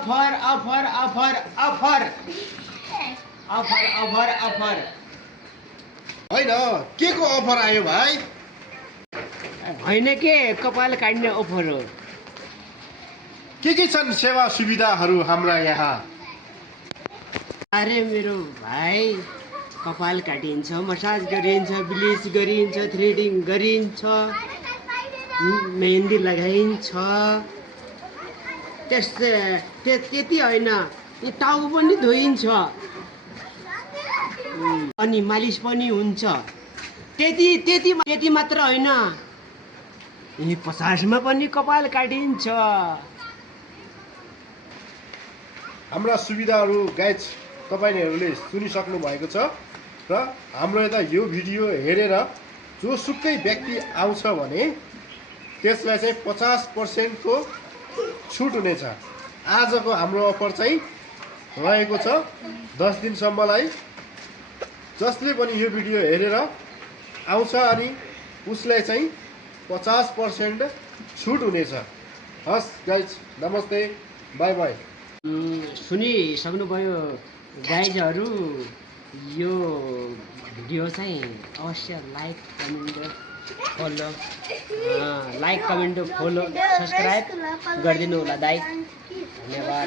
Offer offer offer offer offer offer offer होइन के को अफर आयो भाइ? होइन के कपाल काट्ने अफर हो। के छन् सेवा सुविधाहरू हाम्रा यहाँ? अरे मेरो भाइ, कपाल काटिन्छ, मसाज गरिन्छ, ब्लिच गरिन्छ, थ्रेडिङ गरिन्छ, मेहन्दी लगाइन्छ। त्यति होइन, यो टाउ पनि धोइन्छ अनि मालिस पनि हुन्छ। त्यति मात्र होइन, यी 50 मा पनि कपाल काटिन्छ। हाम्रा सुविधाहरू गाइज तपाईँहरूले सुनिसक्नु भएको छ र हाम्रो यता यो भिडियो हेरेर जोसुकै व्यक्ति आउँछ भने त्यसलाई चाहिँ 50% को छुट हुनेछ। आजको हाम्रो अफर चाहिँ रहेको छ 10 दिनसम्मलाई। जसले पनि यो भिडियो हेरेर आउँछ अनि उसलाई चाहिँ 50% छुट हुनेछ। हस् गाइज, नमस्ते, बाई बाई। सुनिसक्नुभयो गाइजहरू, यो भिडियो चाहिँ अवश्य लाइक कमेन्ट फलो सब्सक्राइब गरिदिनु होला दाइ। धन्यवाद।